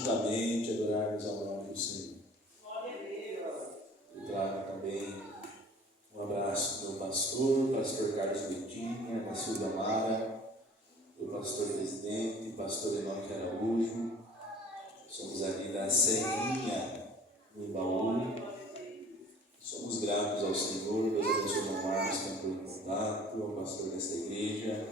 juntamente adorarmos ao nome do Senhor. Eu trago também um abraço do meu pastor Carlos Betinha, da Silvia Mara, do pastor presidente, pastor Enoque Araújo. Somos aqui da Serrinha, no Imbaú. Somos gratos ao Senhor, Deus abençoe o Marcos que entrou em contato, ao pastor desta igreja.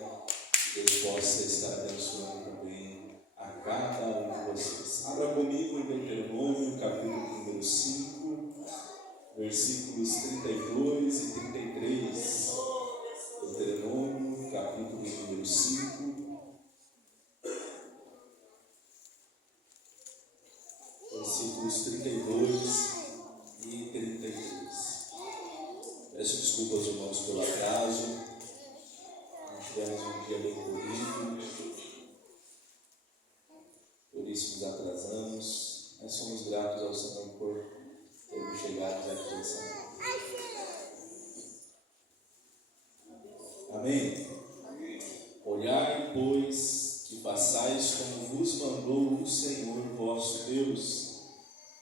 Que Deus possa estar abençoando também a cada um de vocês. Abra comigo em Deuteronômio, capítulo número 5, versículos 32 e 33. Deuteronômio, capítulo número 5, versículos 32 e 33. Peço desculpa aos irmãos pelo atraso. Não tivemos um dia bem corrido, por isso nos atrasamos. Nós somos gratos ao Senhor por termos chegado aqui essa noite. Amém? Olhai, pois, que façais como vos mandou o Senhor vosso Deus.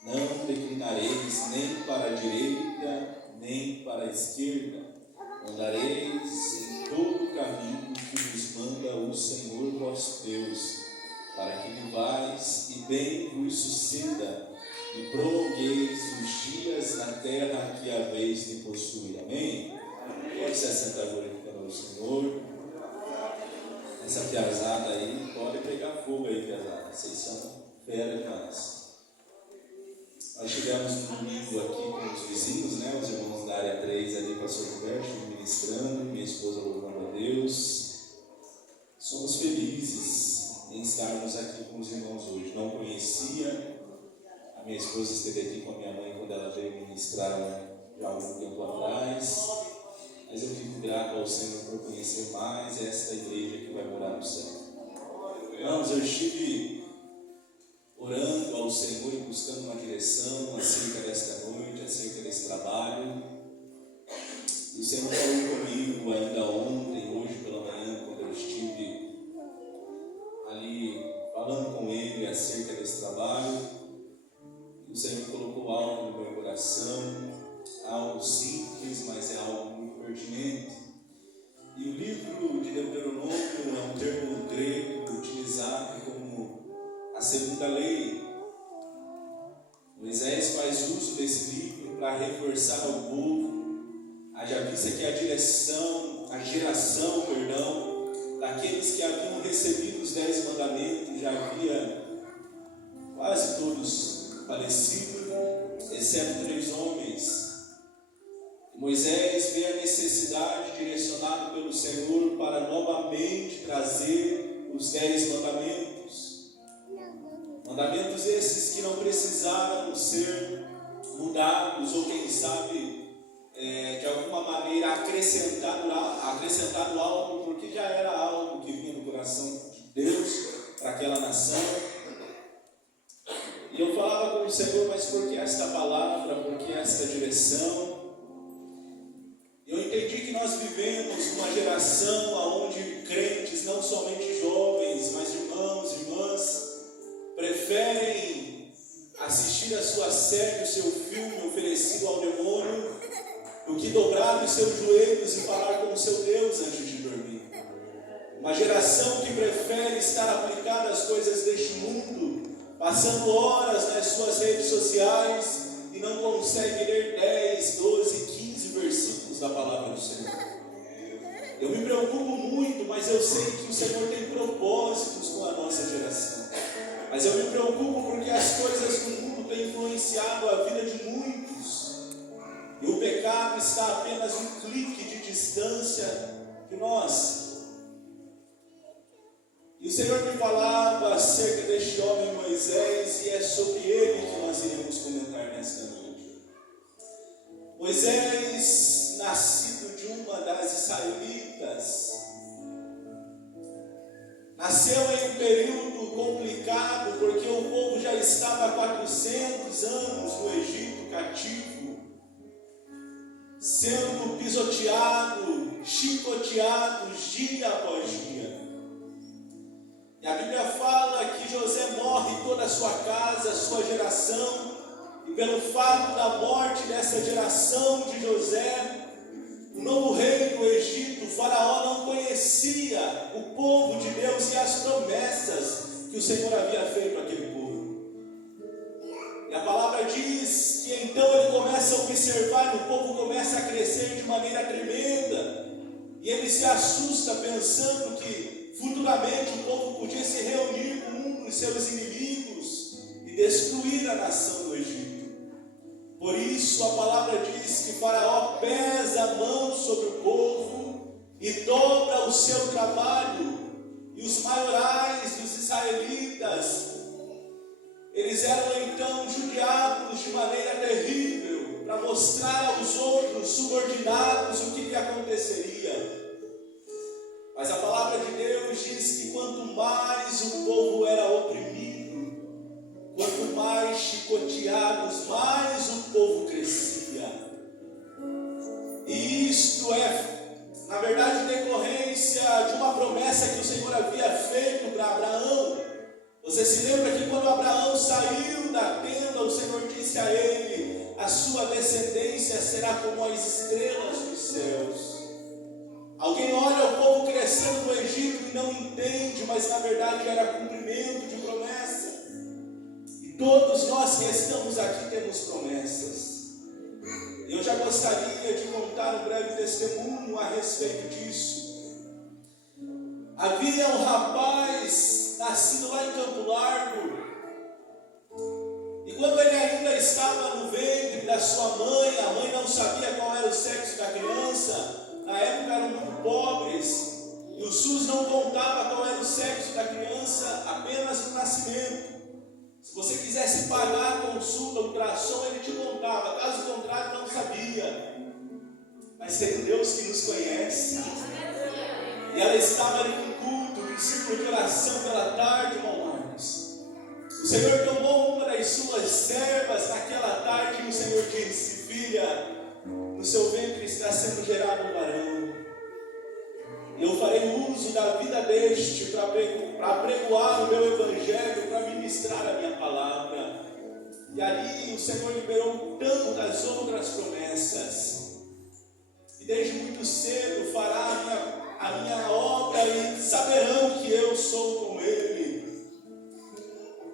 Não declinareis nem para a direita, nem para a esquerda. Andareis em todo o caminho que vos manda o Senhor vosso Deus, para que vivais e bem vos suceda, e prolongueis os dias na terra que haveis de possuir. Amém? Pode se assentar glorificando ao Senhor. Essa piazada aí, pode pegar fogo aí, piazada. Vocês são fera demais. Nós tivemos um domingo aqui com os vizinhos, né? Os irmãos da área 3 ali, pastor Gilberto, ministrando, minha esposa louvando a Deus. Somos felizes em estarmos aqui com os irmãos hoje. Não conhecia, a minha esposa esteve aqui com a minha mãe quando ela veio ministrar já há algum tempo atrás. Mas eu fico grato ao Senhor por conhecer mais esta igreja que vai morar no céu. Irmãos, eu estive orando ao Senhor e buscando uma direção acerca desta noite, acerca desse trabalho. E o Senhor falou comigo ainda ontem, hoje pela manhã, quando eu estive ali falando com Ele acerca desse trabalho. E o Senhor colocou algo no meu coração, algo simples, mas é algo muito pertinente. E o livro de Deuteronômio é um termo grego utilizado como a segunda lei. Moisés faz uso desse livro para reforçar ao povo, haja vista que a geração, daqueles que haviam recebido os 10 mandamentos já havia quase todos falecido, exceto 3 homens. Moisés vê a necessidade, direcionado pelo Senhor, para novamente trazer os 10 mandamentos. Mandamentos esses que não precisaram ser mudados, ou quem sabe, de alguma maneira acrescentado algo, porque já era algo que vinha do coração de Deus para aquela nação. E eu falava com o Senhor, mas por que esta palavra, por que esta direção? Eu entendi que nós vivemos uma geração onde crentes, não somente jovens, mas irmãos e irmãs, preferem assistir a sua série, o seu filme oferecido ao demônio, do que dobrar os seus joelhos e falar com o seu Deus antes de dormir. Uma geração que prefere estar aplicada às coisas deste mundo, passando horas nas suas redes sociais e não consegue ler 10, 12, 15 versículos da palavra do Senhor. Eu me preocupo muito, mas eu sei que o Senhor tem propósitos com a nossa geração. Mas eu me preocupo porque as coisas do mundo têm influenciado a vida de muitos. E o pecado está a apenas um clique de distância de nós. E o Senhor me falava acerca deste homem Moisés, e é sobre ele que nós iremos comentar nesta noite. Moisés, nascido de uma das israelitas, nasceu em um período complicado, porque o povo já estava há 400 anos no Egito cativo, sendo pisoteado, chicoteado dia após dia. E a Bíblia fala que José morre toda a sua casa, a sua geração, e pelo fato da morte dessa geração de José, o novo rei do Egito, o faraó, não conhecia o povo de Deus e as promessas que o Senhor havia feito àquele povo. E a palavra diz que então ele começa a observar, e o povo começa a crescer de maneira tremenda, e ele se assusta pensando que futuramente o povo podia se reunir com um dos seus inimigos e destruir a nação do Egito. Por isso a palavra diz que Faraó pesa a mão sobre o povo e dobra o seu trabalho. E os maiorais dos israelitas, eles eram então judiados de maneira terrível, para mostrar aos outros subordinados o que lhe aconteceria. Mas a palavra de Deus diz que quanto mais o povo era oprimido, quanto mais chicoteados, mais o povo crescia. E isto é, na verdade, decorrência de uma promessa que o Senhor havia feito para Abraão. Você se lembra que quando Abraão saiu da tenda, o Senhor disse a ele: a sua descendência será como as estrelas dos céus. Alguém olha o povo crescendo no Egito e não entende, mas na verdade era cumprimento de promessa. E todos nós que estamos aqui temos promessas. Eu já gostaria de contar um breve testemunho a respeito disso. Havia um rapaz nascido lá em Campo Largo, e quando ele ainda estava no ventre da sua mãe, a mãe não sabia qual era o sexo da criança. Na época eram muito pobres, e o SUS não contava qual era o sexo da criança apenas no nascimento. Se você quisesse pagar a consulta, o ultrassom, ele te contava, caso contrário não sabia. Mas tem um Deus que nos conhece. E ela estava ali no culto, no círculo de oração pela tarde, irmão Marcos. O Senhor tomou uma das suas servas naquela tarde e o Senhor disse: filha, no seu ventre está sendo gerado um varão. Eu farei uso da vida deste para pregoar o meu evangelho, para ministrar a minha palavra. E ali o Senhor liberou tantas outras promessas. E desde muito cedo fará a minha obra e saberão que eu sou com ele.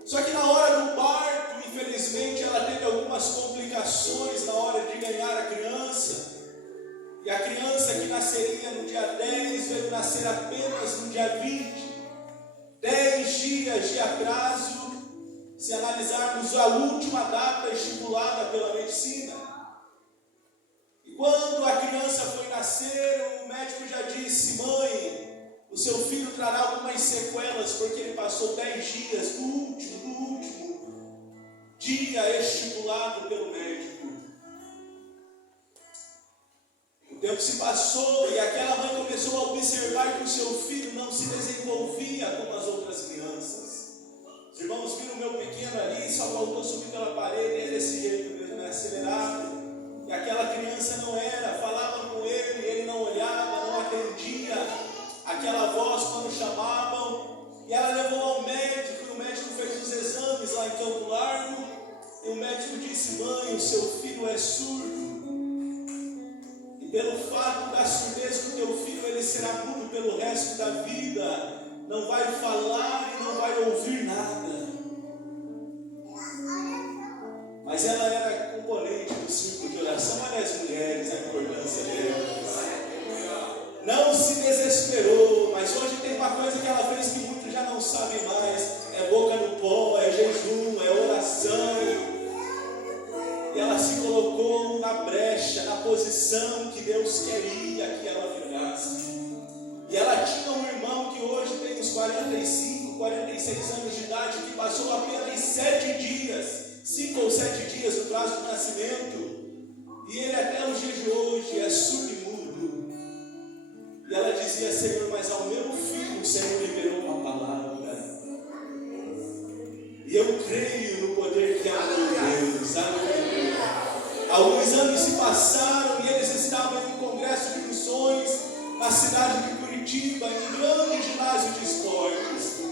Só que na hora do parto, infelizmente, ela teve algumas complicações na hora de ganhar a criança. E a criança que nasceria no dia 10 veio nascer apenas no dia 20. 10 dias de atraso, se analisarmos a última data estipulada pela medicina. E quando a criança foi nascer, o médico já disse: mãe, o seu filho trará algumas sequelas, porque ele passou 10 dias do último dia estipulado pelo médico. O tempo se passou e aquela mãe começou a observar que o seu filho não se desenvolvia como as outras crianças. Os irmãos viram o meu pequeno ali, só faltou subir pela parede, é desse jeito mesmo, é acelerado. E aquela criança não era, falava com ele, ele não olhava, não atendia aquela voz quando chamavam. E ela levou ao médico, e o médico fez os exames lá em Campo Largo, e o médico disse: mãe, o seu filho é surdo. Pelo fato da surdez do teu filho, ele será mudo pelo resto da vida. Não vai falar e não vai ouvir nada. Mas ela era componente do círculo de oração. Olha as mulheres, a importância delas. Não se desesperou, mas hoje tem uma coisa que ela fez que muitos já não sabem mais. É boca no pó, é jejum, é oração. E ela se colocou na brecha, na posição que Deus queria que ela ficasse. E ela tinha um irmão que hoje tem uns 45, 46 anos de idade, que passou apenas 7 dias, 5 ou 7 dias do prazo de nascimento. E ele até os dias de hoje é surdo e mudo. E ela dizia: Senhor, mas ao meu filho o Senhor liberou uma palavra. E eu creio no poder que há em Deus. Aleluia. Alguns anos se passaram e eles estavam em um congresso de missões na cidade de Curitiba, em um grande ginásio de esportes.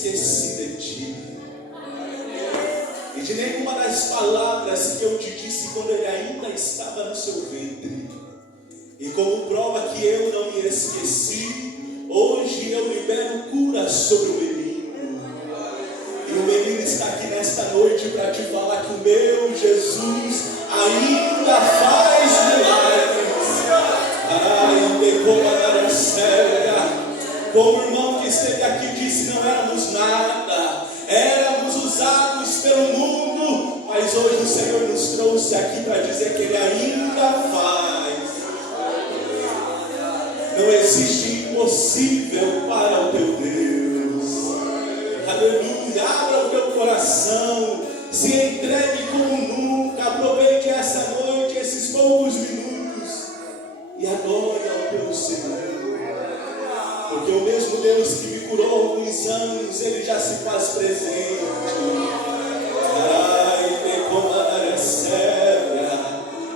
esqueci de ti. E de nenhuma das palavras que eu te disse quando ele ainda estava no seu ventre. E como prova que eu não me esqueci, hoje eu libero cura sobre o menino. E o menino está aqui nesta noite para te falar que o meu Jesus ainda faz milagres. Como o irmão que esteve aqui disse, não éramos nada, éramos usados pelo mundo, mas hoje o Senhor nos trouxe aqui para dizer que Ele ainda faz. Não existe impossível para o teu Deus. Aleluia, abra o teu coração, se entregue como nunca, aproveite essa noite, esses poucos minutos e adore ao teu Senhor. Porque o mesmo Deus que me curou há alguns anos, Ele já se faz presente.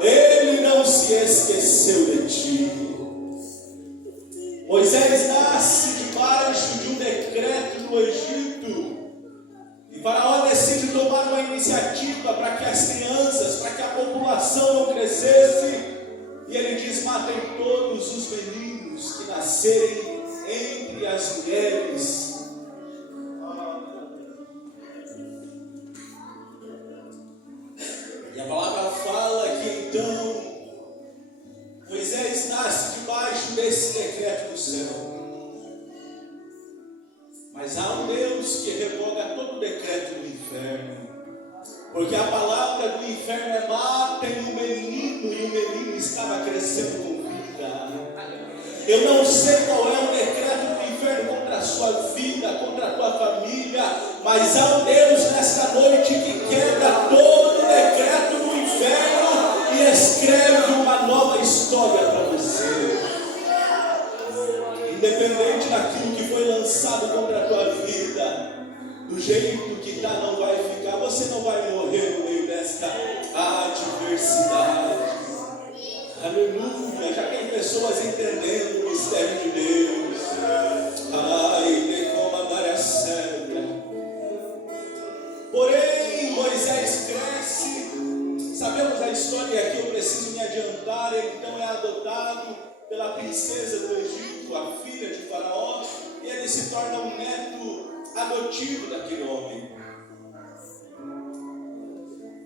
Ele não se esqueceu de ti. Moisés nasce debaixo de um decreto do Egito. E Faraó decide tomar uma iniciativa para que as crianças, para que a população não crescesse. E ele diz: matem todos os meninos que nascerem entre as mulheres. E a palavra fala que então Moisés nasce debaixo desse decreto do céu. Mas há um Deus que revoga todo o decreto do inferno. Porque a palavra do inferno é: matem o menino, e o menino estava crescendo com vida. Eu não sei qual é o decreto do inferno contra a sua vida, contra a tua família, mas há um Deus nesta noite que quebra todo o decreto do inferno e escreve uma nova história para você. Independente daquilo que foi lançado contra a tua vida, do jeito que está não vai ficar. Você não vai morrer no meio desta adversidade. Aleluia, já tem pessoas entendendo o mistério de Deus. Porém, Moisés cresce. Sabemos a história aqui, eu preciso me adiantar. Ele então é adotado pela princesa do Egito, a filha de Faraó, e ele se torna um neto adotivo daquele homem.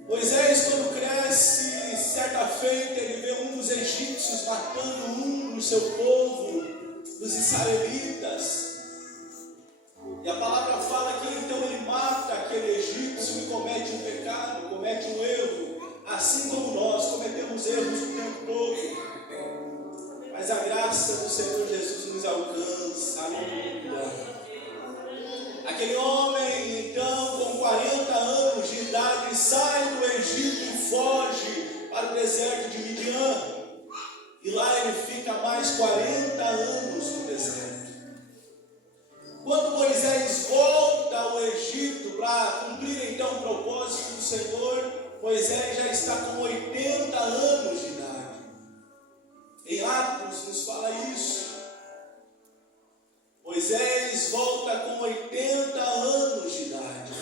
Moisés, quando cresce, certa feita ele vê um dos egípcios matando um do seu povo, dos israelitas. E a palavra fala que então ele mata aquele egípcio e comete um pecado, comete um erro, assim como nós cometemos erros o tempo todo. Mas a graça do Senhor Jesus nos alcança. Aleluia. Aquele homem, então, com 40 anos de idade, sai do Egito e foge para o deserto de Midian. E lá ele fica mais 40 anos no deserto. Quando Moisés volta ao Egito para cumprir, então, o propósito do Senhor, Moisés já está com 80 anos de idade. Em Atos nos fala isso. Moisés volta com 80 anos de idade.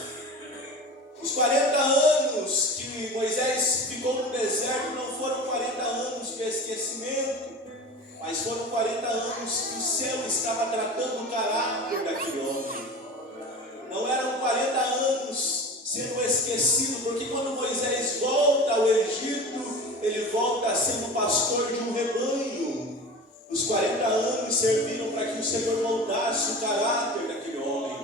Os 40 anos que Moisés ficou no deserto não foram 40 anos de esquecimento, mas foram 40 anos que o céu estava tratando o caráter daquele homem. Não eram 40 anos sendo esquecido, porque quando Moisés volta ao Egito, ele volta sendo pastor de um rebanho. Os 40 anos serviram para que o Senhor moldasse o caráter daquele homem.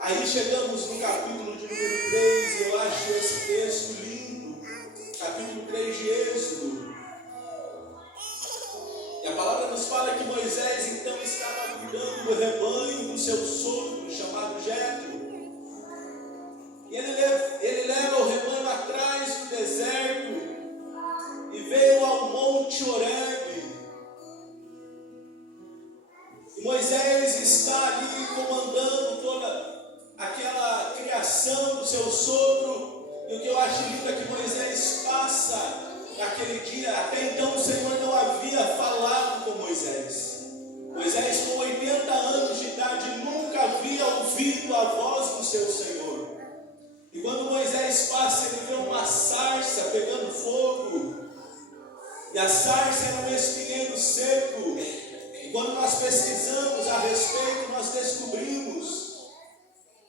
Aí chegamos no capítulo de número 3, eu acho esse texto lindo. Capítulo 3 de Êxodo. E a palavra nos fala que Moisés então estava cuidando do rebanho do seu sogro, chamado Jetro. E ele leva o rebanho atrás do deserto e veio ao Monte Horebe. E Moisés está ali comandando toda aquela criação do seu sogro. E o que eu acho lindo é que Moisés passa naquele dia. Até então o Senhor não havia falado com Moisés. Moisés, com 80 anos de idade, nunca E a sarça era um espinheiro seco. E quando nós pesquisamos a respeito, nós descobrimos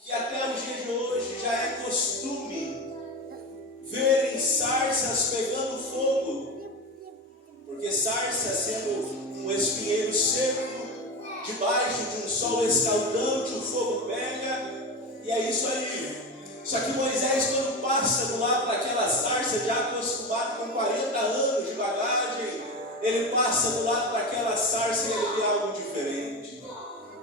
que até o dia de hoje já é costume verem sarças pegando fogo. Porque sarça, sendo um espinheiro seco, debaixo de um sol escaldante, o fogo pega, e é isso aí. Só que Moisés, quando passa do lado daquela sarça, já acostumado com 40 anos de bagagem, ele passa do lado daquela sarça e ele vê algo diferente.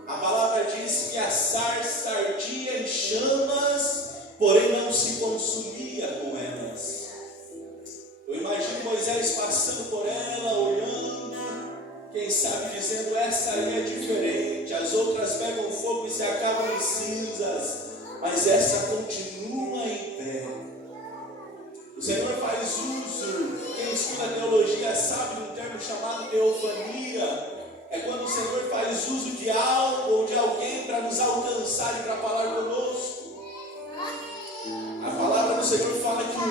A palavra diz que a sarça ardia em chamas, porém não se consumia com elas. Eu imagino Moisés passando por ela, olhando, quem sabe dizendo: essa aí é diferente, as outras pegam fogo e se acabam em cinzas, mas essa continua em pé. O Senhor faz uso, quem estuda teologia sabe de um termo chamado teofania. É quando o Senhor faz uso de algo ou de alguém para nos alcançar e para falar conosco. A palavra do Senhor fala que o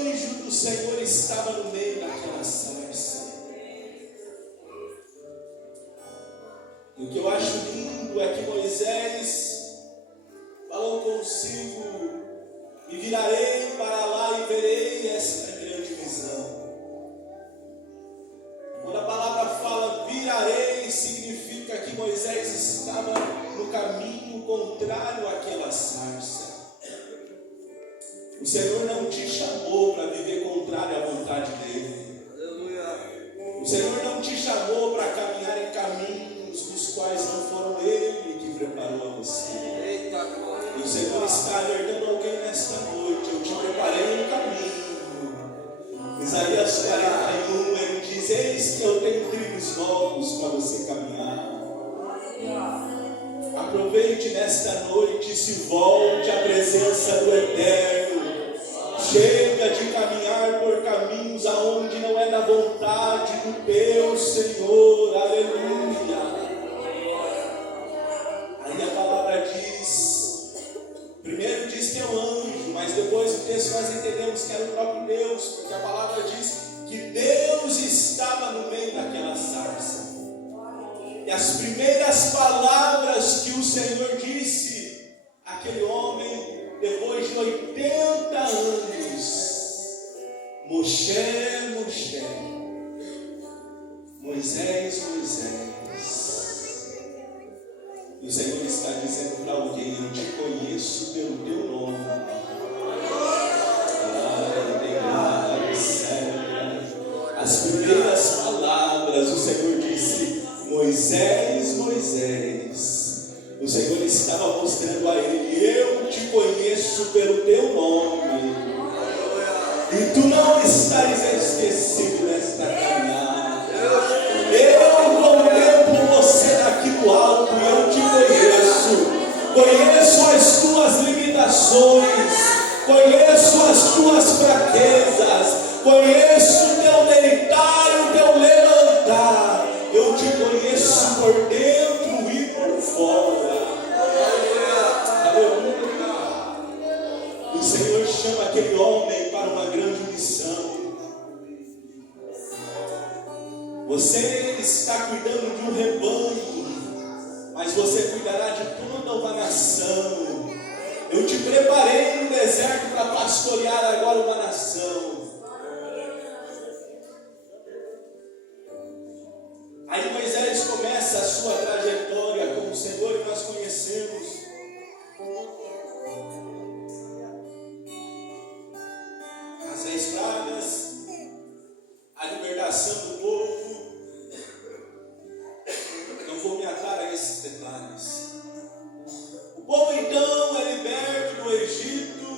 anjo do Senhor estava no meio daquela sarça. E o que eu acho lindo é que Moisés falou consigo: e virarei para lá e verei esta grande visão. Quando a palavra fala virarei, significa que Moisés estava no caminho contrário àquela sarça. O Senhor não te chamou para viver contrário à vontade dele. O Senhor não te chamou para caminhar em caminhos dos quais não foram Ele que preparou a você. E o Senhor está alertando alguém nesta noite: eu te preparei um caminho. Isaías 41, ele diz: eis que eu tenho trilhos novos para você caminhar. Aproveite nesta noite, se volte à presença do Eterno. Chega de caminhar por caminhos aonde não é da vontade do teu Senhor. Aleluia. Aí a palavra diz, primeiro diz que é o anjo, mas depois o texto nós entendemos que era o próprio Deus, porque a palavra diz que Deus estava no meio daquela sarça. E as primeiras palavras que o Senhor disse àquele homem, depois de 80 anos: Moshe, Moshe, Moisés, Moisés. E o Senhor está dizendo para alguém: eu te conheço pelo teu nome. As primeiras palavras, o Senhor disse: Moisés, Moisés. O Senhor estava mostrando a ele: eu te conheço pelo teu nome, e tu não estás esquecido nesta caminhada. Eu contemplo você daqui do alto, eu te conheço as tuas limitações, conheço as tuas fraquezas, conheço o teu deitar e o teu levantar. Eu te conheço por dentro e por fora. Aleluia. O Senhor chama aquele homem para uma grande missão. Você está cuidando de um rebanho, mas você cuidará de toda uma nação. Eu te preparei no deserto para pastorear agora uma nação. Aí Moisés começa a sua trajetória com o Senhor, e nós conhecemos. As 10 pragas, a libertação do povo. Não vou me atar a esses detalhes. O povo então é liberto do Egito.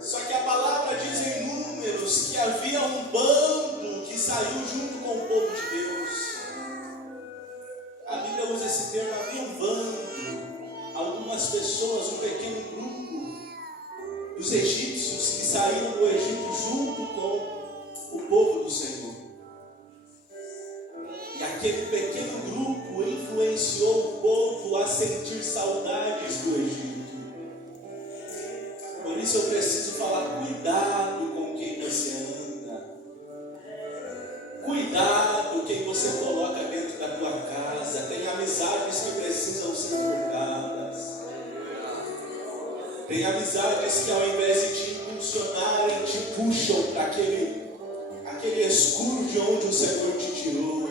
Só que a palavra diz em Números que havia um bando que saiu junto com o povo de Deus. A Bíblia usa esse termo: havia um bando, algumas pessoas, um pequeno grupo dos egípcios que saíram do Egito junto com o povo do Senhor. E aquele pequeno grupo influenciou o povo a sentir saudades do Egito. Por isso eu preciso falar: cuidado com quem você anda. Tem amizades que ao invés de te impulsionarem, te puxam para aquele escuro de onde o Senhor te tirou.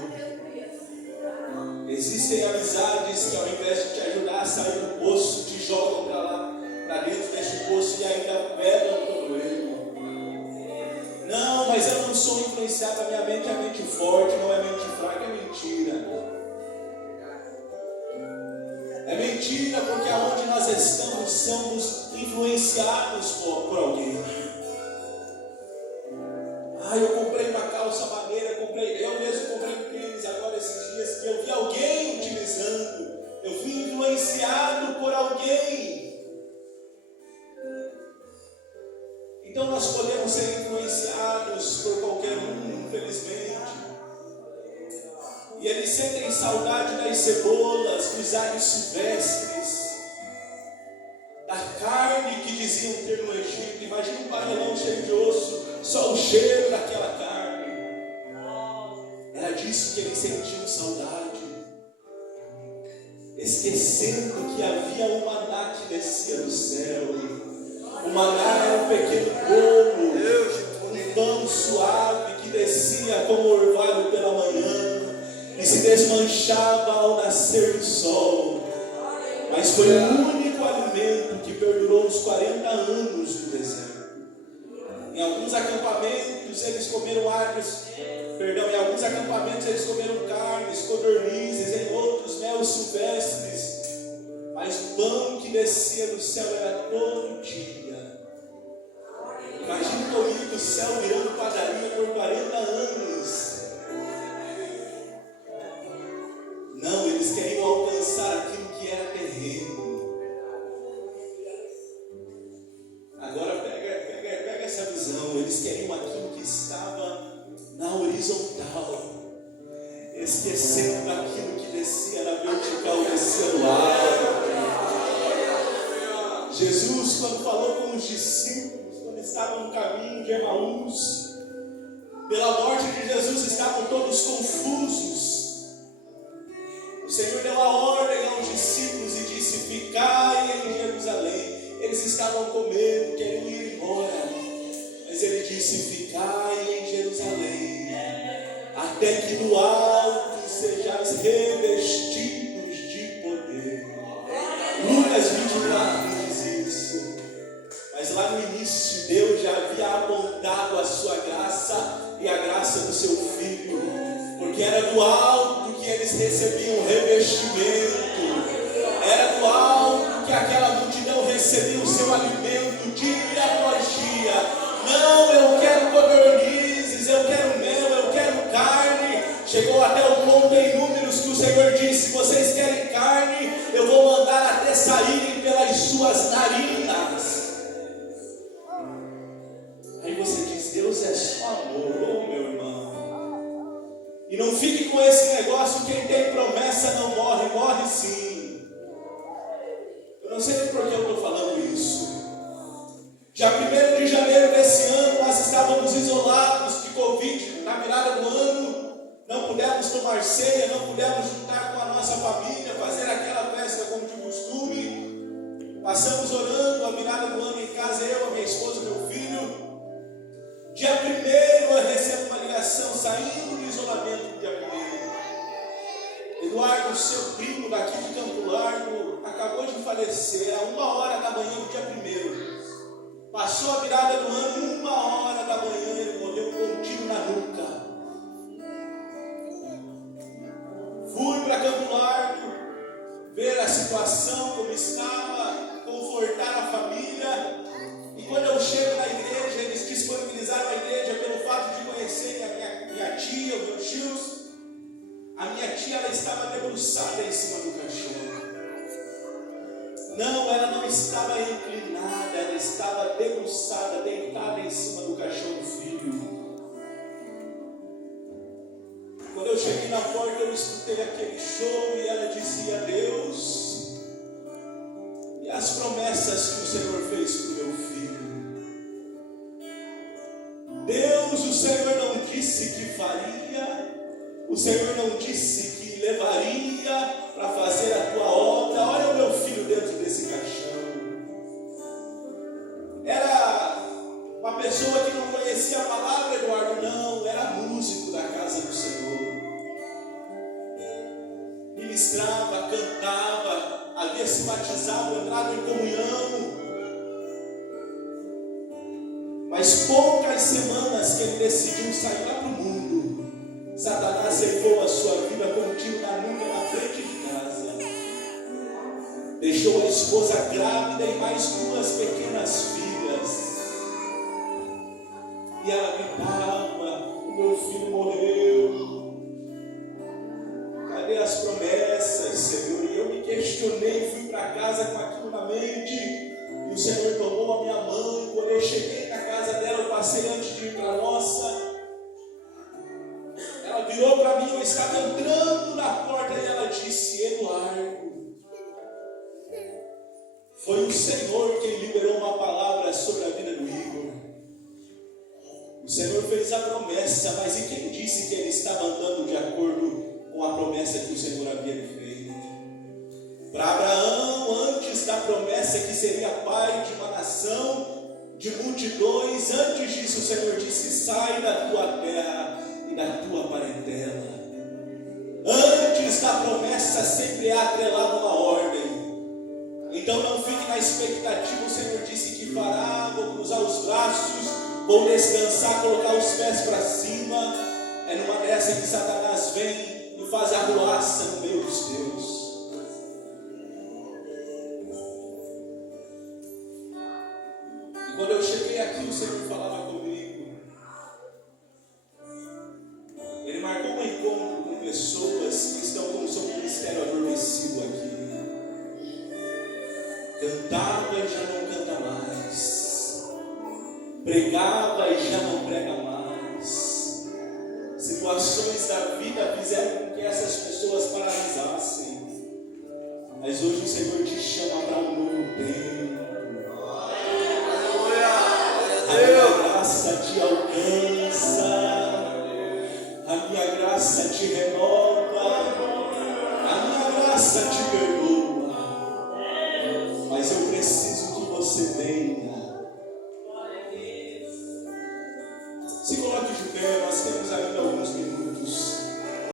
Existem amizades que ao invés de te ajudar a sair do poço, te jogam para lá, para dentro deste poço e ainda vedam todo ele. Não, mas eu não sou influenciado, a minha mente é mente forte, não é mente fraca, é mentira. É mentira, porque aonde nós estamos, somos influenciados por alguém. Eu comprei uma calça maneira, eu mesmo comprei um tênis agora esses dias, que eu vi alguém utilizando, eu fui influenciado por alguém. Então nós podemos ser influenciados por qualquer um, infelizmente. E eles sentem saudade das cebolas, dos alhos silvestres, da carne que diziam ter no Egito. Imagina um panelão cheio de osso, só o cheiro daquela carne. Era disso que eles sentiam saudade, esquecendo que havia um maná que descia do céu. O maná era um pequeno bolo, um pão suave que descia como orvalho pela manhã e se desmanchava ao nascer do sol. Mas foi o único alimento que perdurou os 40 anos do deserto. Em alguns acampamentos eles comeram em alguns acampamentos eles comeram carnes, codornizes, em outros mel silvestres. Mas o pão que descia do céu era todo dia. Imagine comigo o céu virando padaria por 40 anos. Não, eles queriam alcançar aquilo que era terreno. Agora pega essa visão. Eles queriam aquilo que estava na horizontal, esquecendo daquilo que descia na vertical, descia no alto. Jesus, quando falou com os discípulos, quando estavam no caminho de Emaús, pela morte de Jesus estavam todos confusos. O Senhor deu a ordem aos discípulos e disse: ficai em Jerusalém. Eles estavam com medo, queriam ir embora, mas ele disse: ficai em Jerusalém, até que do alto sejais revestidos de poder. Lucas 24 diz isso. Mas lá no início Deus já havia apontado a sua graça e a graça do seu Filho, porque era do alto que eles recebiam revestimento, era do alto que aquela multidão recebia o seu alimento dia após dia. Não, eu quero codornizes, eu quero mel, eu quero carne. Chegou até o ponto em Números que o Senhor disse: vocês querem carne, eu vou mandar até saírem pelas suas narinas. Aí você diz: Deus é só amor, meu irmão. E não fique com esse negócio: quem tem promessa não morre, morre sim. Eu não sei nem por que eu estou falando isso. Já 1º de janeiro desse ano, nós estávamos isolados de Covid na virada do ano. Não pudemos tomar ceia, não pudemos juntar com a nossa família, fazer aquela festa como de costume. Passamos orando a virada do ano em casa, eu, a minha esposa e meu filho. Dia 1º eu recebo uma ligação, saindo do isolamento do dia 1º. Eduardo, seu primo daqui de Campo Largo, acabou de falecer a 1h da manhã do dia 1º. Passou a virada do ano, 1h da manhã, ele morreu com um tiro na nuca. Fui para Campo Largo, ver a situação como estava, confortar a família. E quando eu chego na igreja, eles disponibilizaram a igreja pelo fato de conhecerem a minha tia, os meus tios. A minha tia, ela estava debruçada em cima do caixão. Não, ela não estava inclinada, ela estava debruçada, deitada em cima do caixão do filho. Quando eu cheguei na porta, eu escutei aquele choro e ela dizia: Deus, e as promessas que o Senhor fez para o meu filho? Deus, o Senhor não disse que faria, o Senhor não disse que levaria para fazer a tua obra. Olha o meu filho dentro desse caixão. conhecia a palavra, Eduardo? Não, era músico da casa do Senhor. Ministrava, cantava, havia se batizado, entrado em comunhão. Mas poucas semanas que ele decidiu sair lá para o mundo, Satanás ceifou a sua vida com um tiro na nuca na frente de casa. Deixou a esposa grávida e mais 2 pequenas filhas. E ela gritava: o meu filho morreu. Cadê as promessas, Senhor? E eu me questionei, fui para casa com aquilo na mente. E o Senhor tomou a minha mão. E quando eu cheguei na casa dela, eu passei antes de ir para a nossa. Ela virou para mim, eu estava entrando na porta e ela disse: Eduardo, foi o Senhor quem liberou uma palavra sobre a vida do Igor. O Senhor fez a promessa, mas e quem disse que ele estava andando de acordo com a promessa que o Senhor havia me feito? Para Abraão, antes da promessa que seria pai de uma nação, de multidões, antes disso o Senhor disse: sai da tua terra e da tua parentela. Antes da promessa sempre é atrelada uma ordem. Então não fique na expectativa. O Senhor disse que fará, vou cruzar os braços, vou descansar, colocar os pés para cima. É numa dessa que Satanás vem e faz arruaça no meio dos teus. E quando eu cheguei aqui, o Senhor falava comigo. Ele marcou um encontro com pessoas que estão com o seu ministério adormecido aqui. Cantava e já não canta mais. Pregava e já não prega mais. Situações da vida fizeram com que essas pessoas paralisassem. Mas hoje o Senhor te chama para um novo tempo. A minha graça te alcança. A minha graça te renova. A minha graça te perdoa. Mas eu preciso que você venha. Se coloque de pé, nós temos ainda alguns minutos.